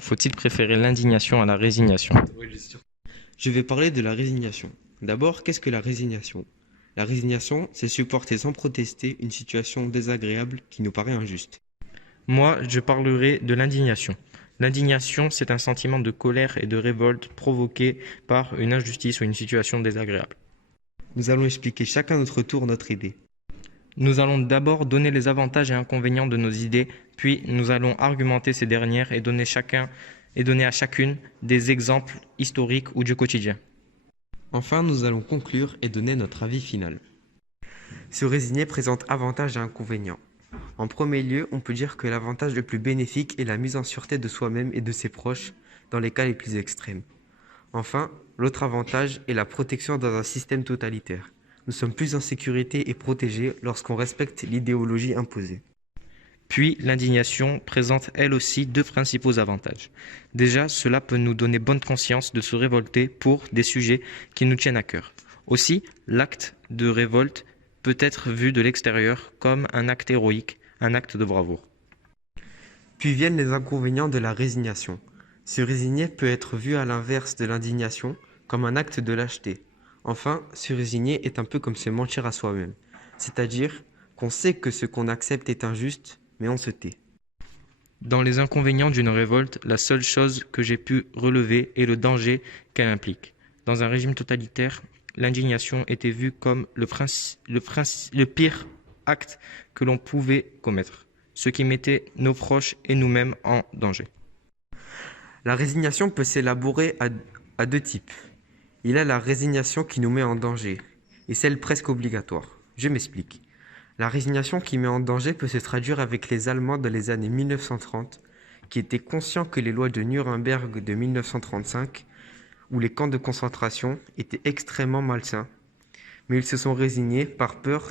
Faut-il préférer l'indignation à la résignation? Oui, bien sûr. Je vais parler de la résignation. D'abord, qu'est-ce que la résignation? La résignation, c'est supporter sans protester une situation désagréable qui nous paraît injuste. Moi, je parlerai de l'indignation. L'indignation, c'est un sentiment de colère et de révolte provoqué par une injustice ou une situation désagréable. Nous allons expliquer chacun notre tour notre idée. Nous allons d'abord donner les avantages et inconvénients de nos idées, puis nous allons argumenter ces dernières et donner à chacune des exemples historiques ou du quotidien. Enfin, nous allons conclure et donner notre avis final. Se résigner présente avantages et inconvénients. En premier lieu, on peut dire que l'avantage le plus bénéfique est la mise en sûreté de soi-même et de ses proches dans les cas les plus extrêmes. Enfin, l'autre avantage est la protection dans un système totalitaire. Nous sommes plus en sécurité et protégés lorsqu'on respecte l'idéologie imposée. Puis, l'indignation présente elle aussi deux principaux avantages. Déjà, cela peut nous donner bonne conscience de se révolter pour des sujets qui nous tiennent à cœur. Aussi, l'acte de révolte peut être vu de l'extérieur comme un acte héroïque, un acte de bravoure. Puis viennent les inconvénients de la résignation. Se résigner peut être vu à l'inverse de l'indignation, comme un acte de lâcheté. Enfin, se résigner est un peu comme se mentir à soi-même, c'est-à-dire qu'on sait que ce qu'on accepte est injuste, mais on se tait. Dans les inconvénients d'une révolte, la seule chose que j'ai pu relever est le danger qu'elle implique. Dans un régime totalitaire, l'indignation était vue comme le pire acte que l'on pouvait commettre, ce qui mettait nos proches et nous-mêmes en danger. La résignation peut s'élaborer à deux types. Il y a la résignation qui nous met en danger, et celle presque obligatoire. Je m'explique. La résignation qui met en danger peut se traduire avec les Allemands dans les années 1930, qui étaient conscients que les lois de Nuremberg de 1935, ou les camps de concentration, étaient extrêmement malsains. Mais ils se sont résignés par peur,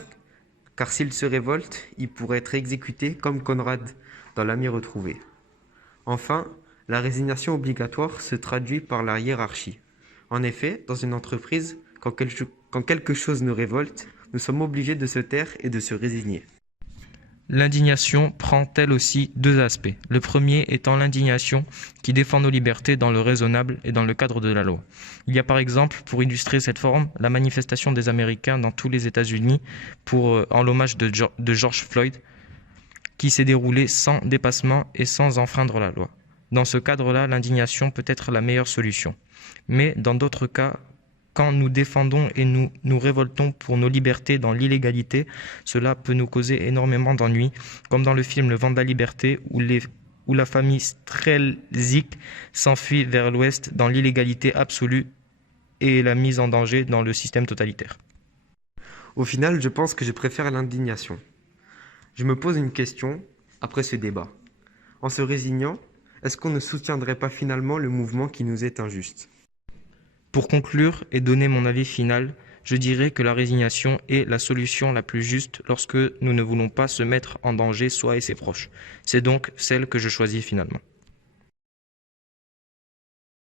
car s'ils se révoltent, ils pourraient être exécutés comme Conrad dans L'Ami retrouvé. Enfin, la résignation obligatoire se traduit par la hiérarchie. En effet, dans une entreprise, quand quelque chose nous révolte, nous sommes obligés de se taire et de se résigner. L'indignation prend elle aussi deux aspects. Le premier étant l'indignation qui défend nos libertés dans le raisonnable et dans le cadre de la loi. Il y a par exemple, pour illustrer cette forme, la manifestation des Américains dans tous les États-Unis en l'hommage de George Floyd, qui s'est déroulée sans dépassement et sans enfreindre la loi. Dans ce cadre-là, l'indignation peut être la meilleure solution. Mais dans d'autres cas, quand nous défendons et nous révoltons pour nos libertés dans l'illégalité, cela peut nous causer énormément d'ennuis, comme dans le film Le Vent de la Liberté, où la famille Strelzik s'enfuit vers l'ouest dans l'illégalité absolue et la mise en danger dans le système totalitaire. Au final, je pense que je préfère l'indignation. Je me pose une question après ce débat. En se résignant, est-ce qu'on ne soutiendrait pas finalement le mouvement qui nous est injuste ? Pour conclure et donner mon avis final, je dirais que la résignation est la solution la plus juste lorsque nous ne voulons pas se mettre en danger soi et ses proches. C'est donc celle que je choisis finalement.